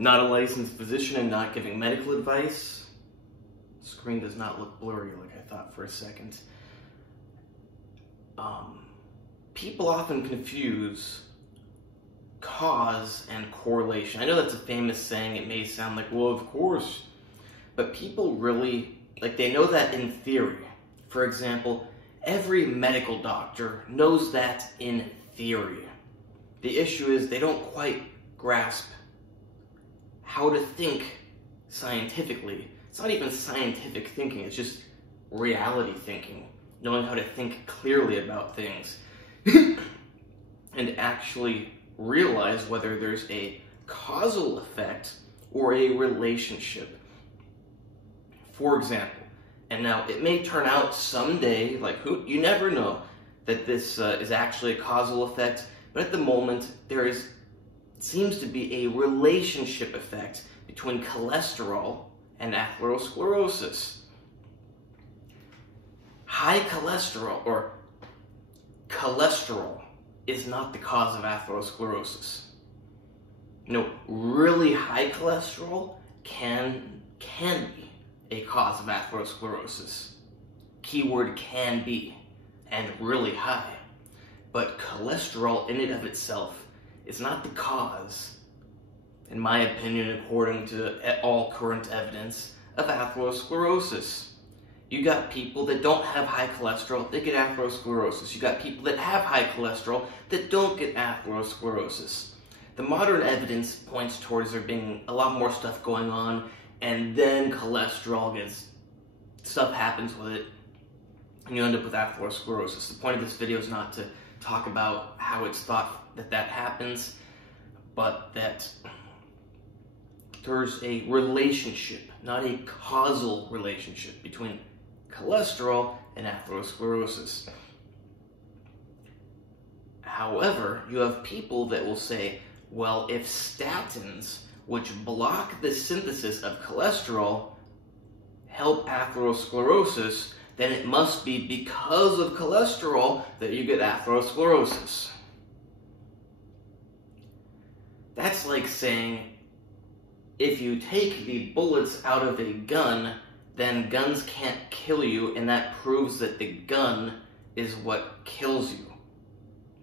not a licensed physician and not giving medical advice. The screen does not look blurry like I thought for a second. People often confuse cause and correlation. I know that's a famous saying. It may sound like, well, of course. But people really, they know that in theory. For example, every medical doctor knows that in theory. The issue is they don't quite grasp how to think scientifically. It's not even scientific thinking, it's just reality thinking. Knowing how to think clearly about things. And actually realize whether there's a causal effect or a relationship. For example, and now it may turn out someday, you never know, that this is actually a causal effect, but at the moment there seems to be a relationship effect between cholesterol and atherosclerosis. High cholesterol, or cholesterol, is not the cause of atherosclerosis. Really high cholesterol can be a cause of atherosclerosis. Keyword can be, and really high. But cholesterol in and of itself is not the cause, in my opinion, according to all current evidence, of atherosclerosis. You got people that don't have high cholesterol, they get atherosclerosis. You got people that have high cholesterol that don't get atherosclerosis. The modern evidence points towards there being a lot more stuff going on, and then stuff happens with it, and you end up with atherosclerosis. The point of this video is not to talk about how it's thought that happens, but that there's a relationship, not a causal relationship, between cholesterol and atherosclerosis. However, you have people that will say, well, if statins, which block the synthesis of cholesterol, help atherosclerosis, then it must be because of cholesterol that you get atherosclerosis. That's like saying, if you take the bullets out of a gun, then guns can't kill you, and that proves that the gun is what kills you.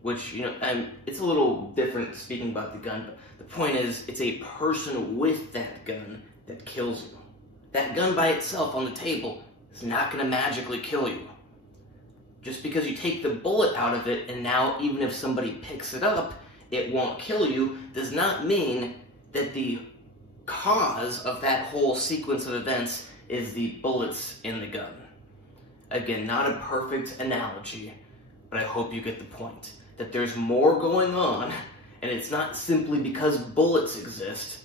Which, it's a little different speaking about the gun, but the point is, it's a person with that gun that kills you. That gun by itself on the table is not going to magically kill you. Just because you take the bullet out of it, and now even if somebody picks it up, it won't kill you, does not mean that the cause of that whole sequence of events is the bullets in the gun. Again, not a perfect analogy, but I hope you get the point. That there's more going on, and it's not simply because bullets exist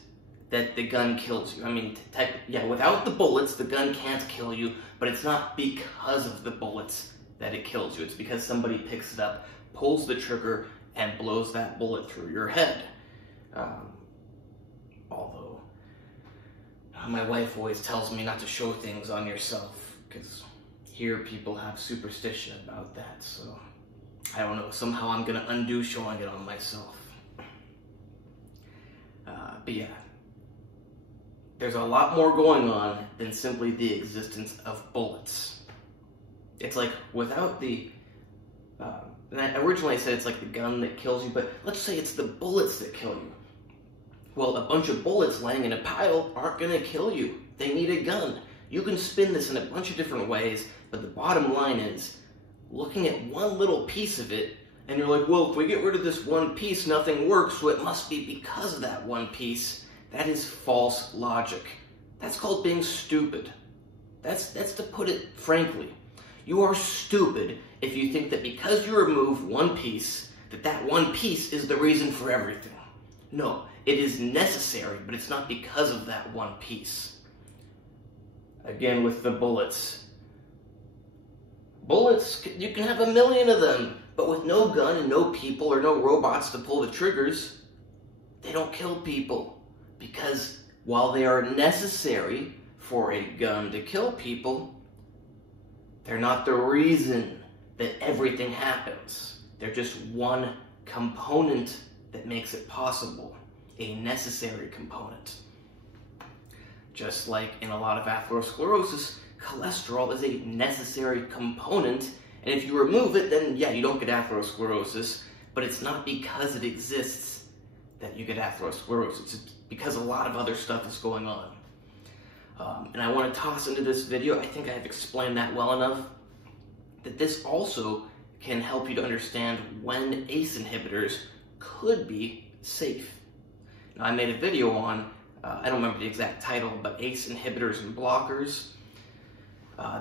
that the gun kills you. I mean, without the bullets, the gun can't kill you, but it's not because of the bullets that it kills you. It's because somebody picks it up, pulls the trigger, and blows that bullet through your head. Although, my wife always tells me not to show things on yourself, because here people have superstition about that, so I don't know, somehow I'm going to undo showing it on myself. But yeah, there's a lot more going on than simply the existence of bullets. It's like, without the, and I originally said it's like the gun that kills you, but let's say it's the bullets that kill you. Well, a bunch of bullets laying in a pile aren't going to kill you. They need a gun. You can spin this in a bunch of different ways, but the bottom line is, looking at one little piece of it, and you're like, well, if we get rid of this one piece, nothing works, so it must be because of that one piece. That is false logic. That's called being stupid. That's to put it frankly. You are stupid if you think that because you remove one piece, that one piece is the reason for everything. No, it is necessary, but it's not because of that one piece. Again, with the bullets. Bullets, you can have 1 million of them, but with no gun and no people or no robots to pull the triggers, they don't kill people. Because while they are necessary for a gun to kill people, they're not the reason that everything happens. They're just one component that makes it possible. a necessary component. Just like in a lot of atherosclerosis, cholesterol is a necessary component, and if you remove it, then yeah, you don't get atherosclerosis, but it's not because it exists that you get atherosclerosis. It's because a lot of other stuff is going on. And I want to toss into this video, I think I've explained that well enough, that this also can help you to understand when ACE inhibitors could be safe. Now, I made a video on, I don't remember the exact title, but ACE inhibitors and blockers.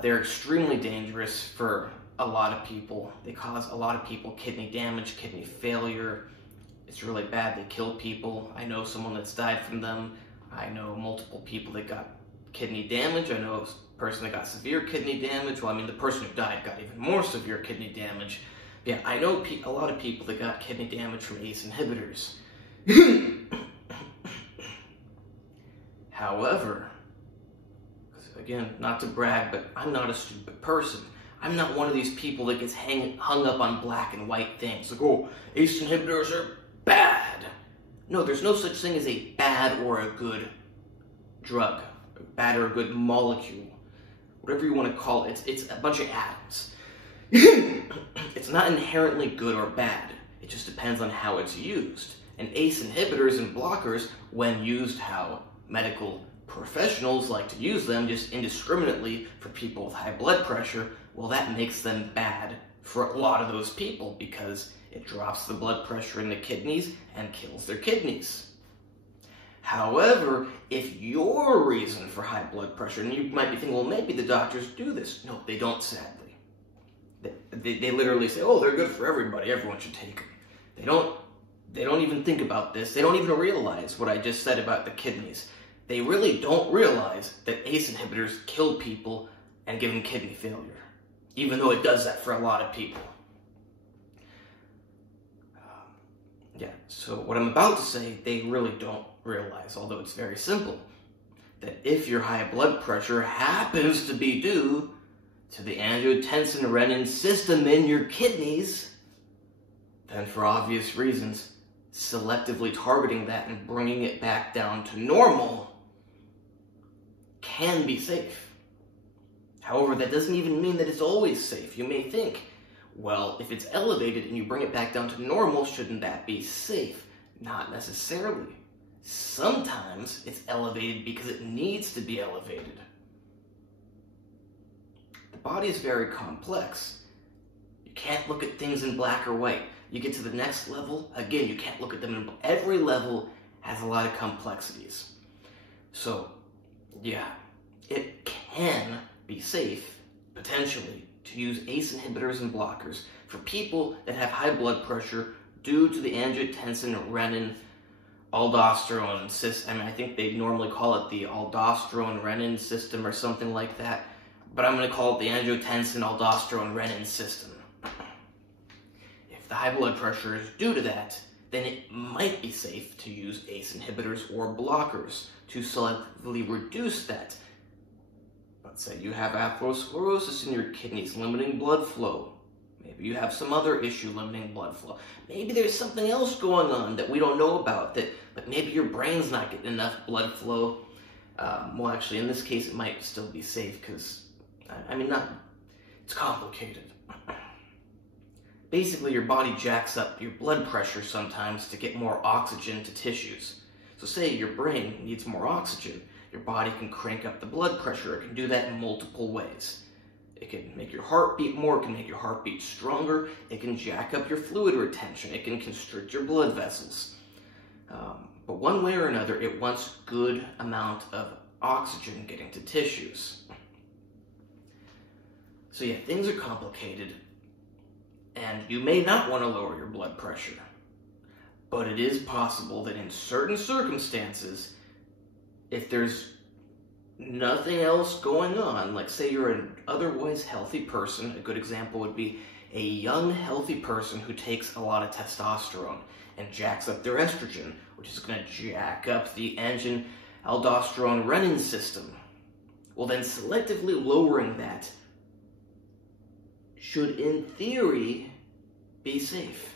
They're extremely dangerous for a lot of people. They cause a lot of people kidney damage, kidney failure. It's really bad. They kill people. I know someone that's died from them. I know multiple people that got kidney damage. I know a person that got severe kidney damage. Well, I mean, the person who died got even more severe kidney damage. Yeah, I know a lot of people that got kidney damage from ACE inhibitors. However, again, not to brag, but I'm not a stupid person. I'm not one of these people that gets hung up on black and white things. Like, oh, ACE inhibitors are bad. No, there's no such thing as a bad or a good drug. A bad or a good molecule. Whatever you want to call it. It's a bunch of atoms. It's not inherently good or bad. It just depends on how it's used. And ACE inhibitors and blockers, when used how medical professionals like to use them just indiscriminately for people with high blood pressure, well, that makes them bad for a lot of those people because it drops the blood pressure in the kidneys and kills their kidneys. However, if your reason for high blood pressure, and you might be thinking, well, maybe the doctors do this. No, they don't, sadly. They literally say, oh, they're good for everybody. Everyone should take them. They don't even think about this. They don't even realize what I just said about the kidneys. They really don't realize that ACE inhibitors kill people and give them kidney failure, even though it does that for a lot of people. Yeah, so what I'm about to say, they really don't realize, although it's very simple, that if your high blood pressure happens to be due to the angiotensin-renin system in your kidneys, then for obvious reasons, selectively targeting that and bringing it back down to normal can be safe. However, that doesn't even mean that it's always safe. You may think, well, if it's elevated and you bring it back down to normal, shouldn't that be safe? Not necessarily. Sometimes it's elevated because it needs to be elevated. The body is very complex. You can't look at things in black or white. You get to the next level, again, you can't look at them in every level has a lot of complexities. So, yeah, it can be safe, potentially, to use ACE inhibitors and blockers for people that have high blood pressure due to the angiotensin-renin aldosterone system. I think they normally call it the aldosterone-renin system or something like that, but I'm going to call it the angiotensin-aldosterone-renin system. If the high blood pressure is due to that, then it might be safe to use ACE inhibitors or blockers to selectively reduce that. Let's say you have atherosclerosis in your kidneys, limiting blood flow. Maybe you have some other issue limiting blood flow. Maybe there's something else going on that we don't know about, but maybe your brain's not getting enough blood flow. Well, actually, in this case, it might still be safe because, it's complicated. Basically, your body jacks up your blood pressure sometimes to get more oxygen to tissues. So say your brain needs more oxygen. Your body can crank up the blood pressure. It can do that in multiple ways. It can make your heart beat more. It can make your heart beat stronger. It can jack up your fluid retention. It can constrict your blood vessels. But one way or another, it wants good amount of oxygen getting to tissues. So yeah, things are complicated. And you may not want to lower your blood pressure. But it is possible that in certain circumstances, if there's nothing else going on, like say you're an otherwise healthy person, a good example would be a young healthy person who takes a lot of testosterone and jacks up their estrogen, which is going to jack up the aldosterone-renin system. Well, then selectively lowering that should, in theory, be safe.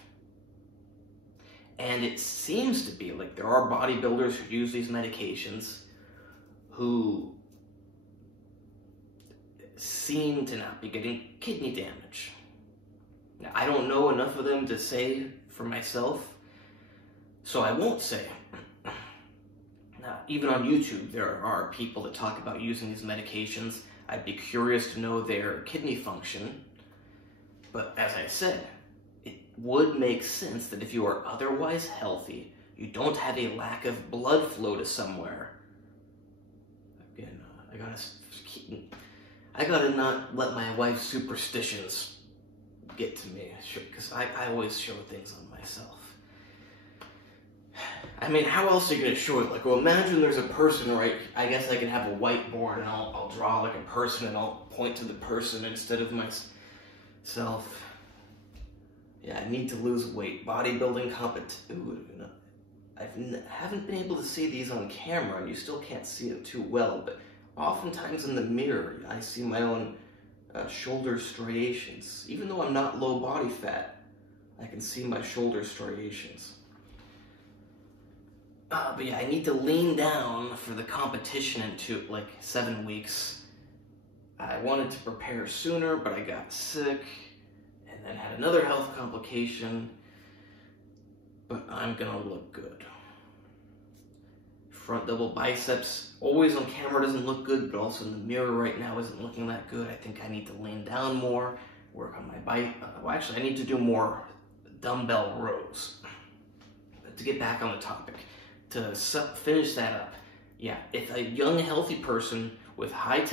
And it seems to be like there are bodybuilders who use these medications who seem to not be getting kidney damage. Now, I don't know enough of them to say for myself, so I won't say. Now, even on YouTube, there are people that talk about using these medications. I'd be curious to know their kidney function. But as I said, it would make sense that if you are otherwise healthy, you don't have a lack of blood flow to somewhere. Again, I gotta not let my wife's superstitions get to me, because I always show things on myself. I mean, how else are you gonna show it? Like, well, imagine there's a person, right? I guess I can have a whiteboard and I'll draw like a person and I'll point to the person instead of myself. Yeah, I need to lose weight. Bodybuilding competition. I haven't been able to see these on camera, and you still can't see it too well, but oftentimes in the mirror, I see my own shoulder striations. Even though I'm not low body fat, I can see my shoulder striations. But yeah, I need to lean down for the competition in like 7 weeks. I wanted to prepare sooner, but I got sick, and then had another health complication. But I'm gonna look good. Front double biceps, always on camera doesn't look good, but also in the mirror right now isn't looking that good. I think I need to lean down more, work on my well, actually, I need to do more dumbbell rows. But to get back on the topic, to finish that up, yeah, if a young, healthy person with high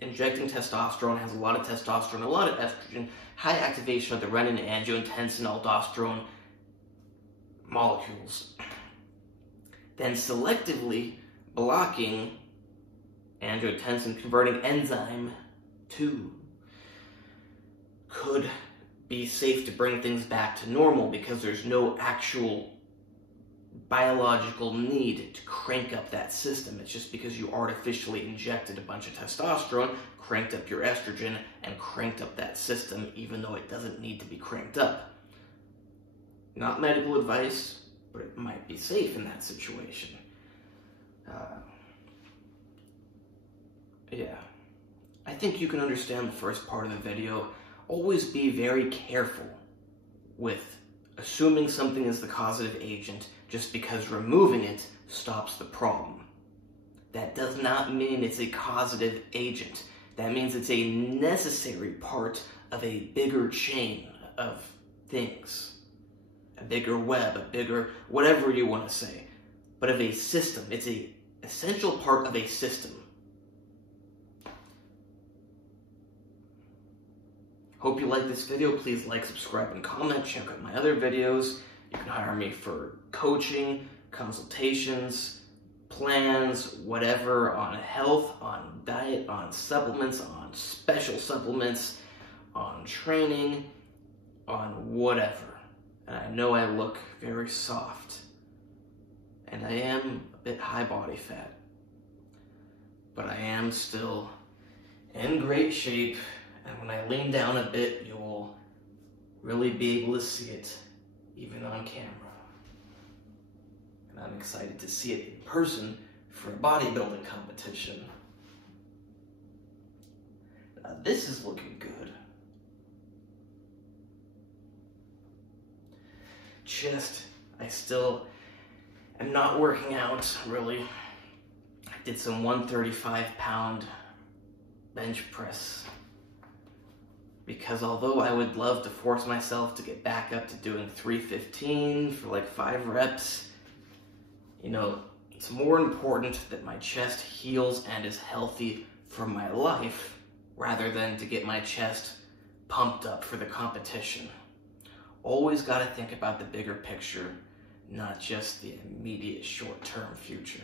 injecting testosterone, has a lot of testosterone, a lot of estrogen, high activation of the renin, angiotensin, aldosterone molecules, then selectively blocking angiotensin converting enzyme 2 could be safe to bring things back to normal, because there's no actual biological need to crank up that system. It's just because you artificially injected a bunch of testosterone, cranked up your estrogen, and cranked up that system, even though it doesn't need to be cranked up. Not medical advice, but it might be safe in that situation. Yeah, I think you can understand the first part of the video. Always be very careful with assuming something is the causative agent just because removing it stops the problem. That does not mean it's a causative agent. That means it's a necessary part of a bigger chain of things. A bigger web, a bigger, whatever you want to say, but of a system. It's an essential part of a system. Hope you like this video. Please like, subscribe, and comment. Check out my other videos. You can hire me for coaching, consultations, plans, whatever, on health, on diet, on supplements, on special supplements, on training, on whatever. And I know I look very soft, and I am a bit high body fat, but I am still in great shape, and when I lean down a bit, you will really be able to see it, even on camera. And I'm excited to see it in person for a bodybuilding competition. Now this is looking good. Chest, I still am not working out, really. I did some 135-pound bench press, because although I would love to force myself to get back up to doing 315 for like 5 reps, you know, it's more important that my chest heals and is healthy for my life rather than to get my chest pumped up for the competition. Always got to think about the bigger picture, not just the immediate short-term future.